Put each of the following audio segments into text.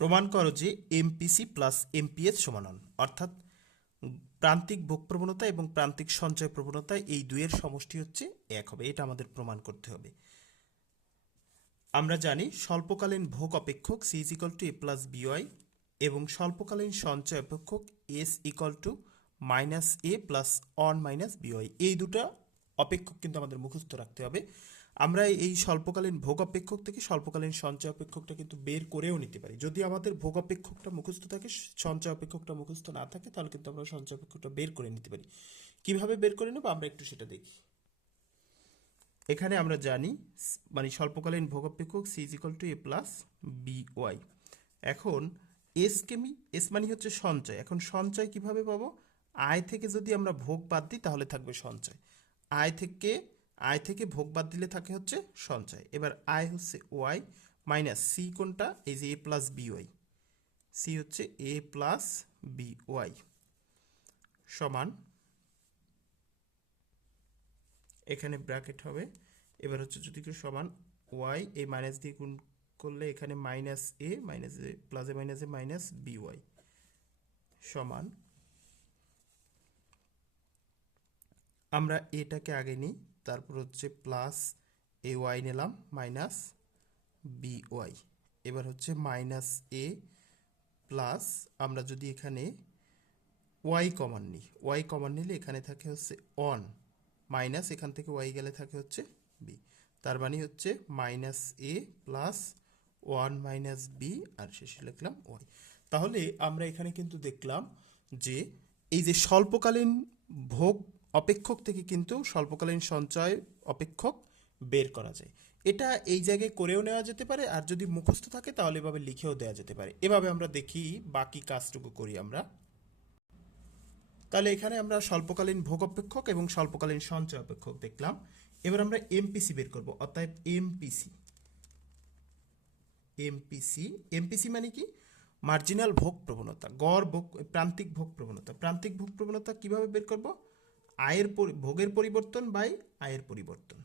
প্রমাণ করো যে এমপিসি প্লাস এমপিএস সমানন অর্থাৎ প্রান্তিক ভোগ প্রবণতা এবং প্রান্তিক সঞ্চয় প্রবণতা এই দুইয়ের সমষ্টি হচ্ছে এক হবে। এটা আমাদের প্রমাণ করতে হবে। আমরা জানি স্বল্পকালীন ভোগ অপেক্ষক C is equal to A plus B Y এবং স্বল্পকালীন সঞ্চয় অপেক্ষক S equal to minus A plus one minus B Y এই দুটো অপেক্ষক কিন্তু আমাদের মুখস্থ রাখতে হবে। আমরা এই স্বল্পকালীন ভোগ অপেক্ষক থেকে স্বল্পকালীন সঞ্চয় অপেক্ষকটা কিন্তু বের করেও নিতে পারি। যদি আমাদের ভোগ অপেক্ষকটা মুখস্থ থাকে সঞ্চয় অপেক্ষকটা মুখস্থ না থাকে, তাহলে কিন্তু আমরা সঞ্চয় অপেক্ষকটা বের করে নিতে পারি। কীভাবে বের করে নেব? আমরা একটু সেটা দেখি। এখানে আমরা জানি মানে স্বল্পকালীন ভোগ অপেক্ষক C is equal to A plus B Y এখন এস কেমি এস মানে হচ্ছে সঞ্চয়। এখন সঞ্চয় কীভাবে পাবো? আয় থেকে যদি আমরা ভোগ বাদ দিই, তাহলে থাকবে সঞ্চয়। আয় থেকে আয় থেকে ভোগ বাদ দিলে থাকে হচ্ছে সঞ্চয়। এবার আয় হচ্ছে ওয়াই মাইনাস সি কোনটা? এই যে A plus B Y. C হচ্ছে এ প্লাস বি ওয়াই সমান এখানে ব্র্যাকেট হবে। এবার হচ্ছে যদি কেউ সমান ওয়াই এই মাইনাস দিয়ে গুণ করলে এখানে মাইনাস এ মাইনাস এ প্লাসে মাইনাসে মাইনাস বি ওয়াই সমান। আমরা এটাকে আগে নিই। তারপর হচ্ছে প্লাস এ ওয়াই নিলাম মাইনাস বি ওয়াই এবার হচ্ছে মাইনাস এ প্লাস আমরা যদি এখানে ওয়াই কমান নিই ওয়াই কমান নিলে এখানে থাকে হচ্ছে অন মাইনাস এখান থেকে ওয়াই গেলে থাকে হচ্ছে বি তার মানে হচ্ছে minus A plus one minus B আর শেষে লিখলাম ওয়াই তাহলে আমরা এখানে কিন্তু দেখলাম যে এই যে স্বল্পকালীন ভোগ অপেক্ষক থেকে কিন্তু স্বল্পকালীন সঞ্চয় অপেক্ষক বের করা যায়। এটা এই জায়গায় করেও নেওয়া যেতে পারে, আর যদি মুখস্থ থাকে তাহলে এভাবে লিখেও দেওয়া যেতে পারে। এভাবে আমরা দেখি বাকি কাজটুকু করি আমরা। তাহলে এখানে আমরা স্বল্পকালীন ভোগ অপেক্ষক এবং স্বল্পকালীন সঞ্চয় অপেক্ষক দেখলাম। এবার আমরা এমপিসি বের করব, অর্থাৎ এমপিসি এমপিসি এমপিসি মানে কি? মার্জিনাল ভোগ প্রবণতা, গড় ভোগ, প্রান্তিক ভোগ প্রবণতা। প্রান্তিক ভোগ প্রবণতা কীভাবে বের করব? আয়ের ভোগের পরিবর্তন বাই আয়ের পরিবর্তন।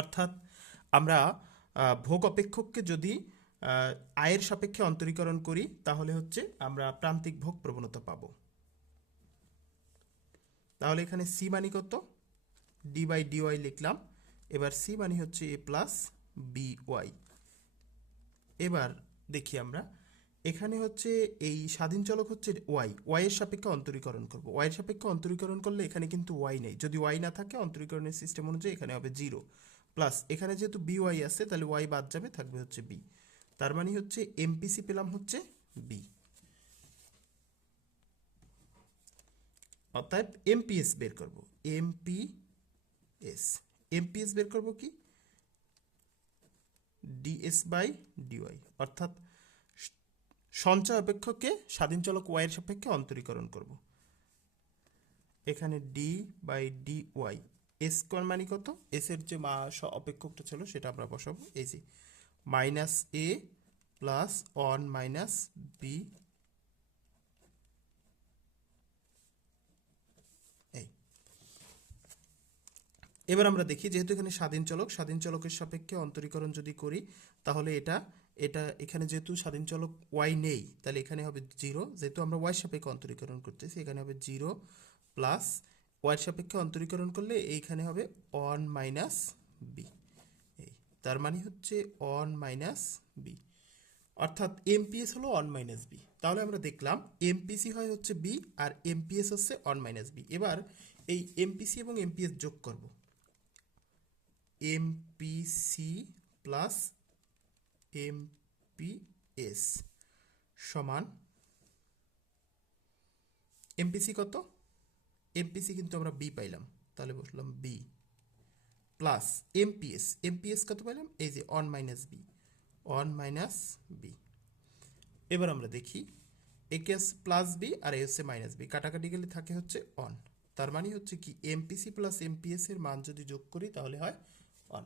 অর্থাৎ আমরা ভোগ অপেক্ষককে যদি আয়ের সাপেক্ষে অন্তরীকরণ করি, তাহলে হচ্ছে আমরা প্রান্তিক ভোগ প্রবণতা পাব। তাহলে এখানে সি মানি কত? ডি বাই ডি ওয়াই লিখলাম। এবার সি মানি হচ্ছে এ প্লাস বি ওয়াই। এবার দেখি আমরা এখানে হচ্ছে এই স্বাধীন চলক হচ্ছে ওয়াই। ওয়াইয়ের সাপেক্ষে অন্তরীকরণ করব। ওয়াইয়ের সাপেক্ষে অন্তরীকরণ করলে এখানে কিন্তু ওয়াই নেই। যদি ওয়াই না থাকে, অন্তরীকরণের সিস্টেম অনুযায়ী এখানে হবে জিরো প্লাস এখানে যেহেতু বি ওয়াই আছে, তাহলে ওয়াই বাদ যাবে, থাকবে হচ্ছে বি তার মানে হচ্ছে এমপিসি পেলাম হচ্ছে বি অর্থাৎ এমপিএস বের করব। এমপিএস এমপিএস বের করব কি? ডিএস বাই ডিওয়াই অর্থাৎ সঞ্চয় অপেক্ষককে স্বাধীন চলক ওয়াইয়ের সাপেক্ষে অন্তরীকরণ করব। এখানে D by D Y S square মানে কত? এস এর যে অপেক্ষকটা ছিল সেটা আমরা বসাবো। এই যে minus A plus one minus B এই। এবার আমরা দেখি, যেহেতু এখানে স্বাধীন চলক, স্বাধীন চলকের সাপেক্ষে অন্তরীকরণ যদি করি, তাহলে এটা এটা এখানে যেহেতু স্বাধীন চলক ওয়াই নেই, তাহলে এখানে হবে জিরো যেহেতু আমরা ওয়াই সাপেক্ষে অন্তরীকরণ করতেছি, এখানে হবে জিরো প্লাস ওয়াই সাপেক্ষে অন্তরীকরণ করলে এইখানে হবে ওয়ান মাইনাস বি এই, তার মানে হচ্ছে ওয়ান মাইনাস বি অর্থাৎ এমপিএস হলো ওয়ান মাইনাস বি তাহলে আমরা দেখলাম এমপিসি হয় হচ্ছে বি আর এমপিএস হচ্ছে ওয়ান মাইনাস বি এবার এই এমপিসি এবং এমপিএস যোগ করব। এমপিসি প্লাস এমপিএস সমান এমপিসি কত? এমপিসি কিন্তু আমরা বি পাইলাম। তাহলে বসলাম বি প্লাস এমপিএস। এমপিএস কত পাইলাম? এই যে one minus B one minus B এবার আমরা দেখি একে হচ্ছে প্লাস বি আর এ মাইনাস বি কাটাকাটি গেলে থাকে হচ্ছে অন তার মানে হচ্ছে কি, এমপিসি প্লাস এমপিএস এর মান যদি যোগ করি তাহলে হয় অন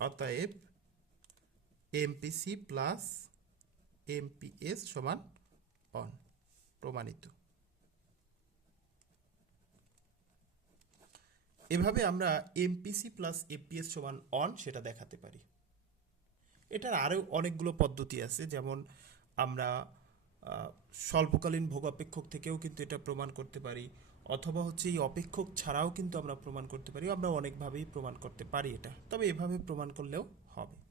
অতএব এমপিসি প্লাস এমপিএস সমান অন প্রমাণিত। এভাবে আমরা এমপিসি প্লাস এপিএস সমান অন সেটা দেখাতে পারি। এটার আরও অনেকগুলো পদ্ধতি আছে, যেমন আমরা স্বল্পকালীন ভোগাপেক্ষক থেকেও কিন্তু এটা প্রমাণ করতে পারি। অথবা হচ্ছে এই অপেক্ষক ছাড়াও কিন্তু আমরা প্রমাণ করতে পারি, আমরা অনেকভাবেই প্রমাণ করতে পারি এটা। তবে এভাবে প্রমাণ করলেও হবে।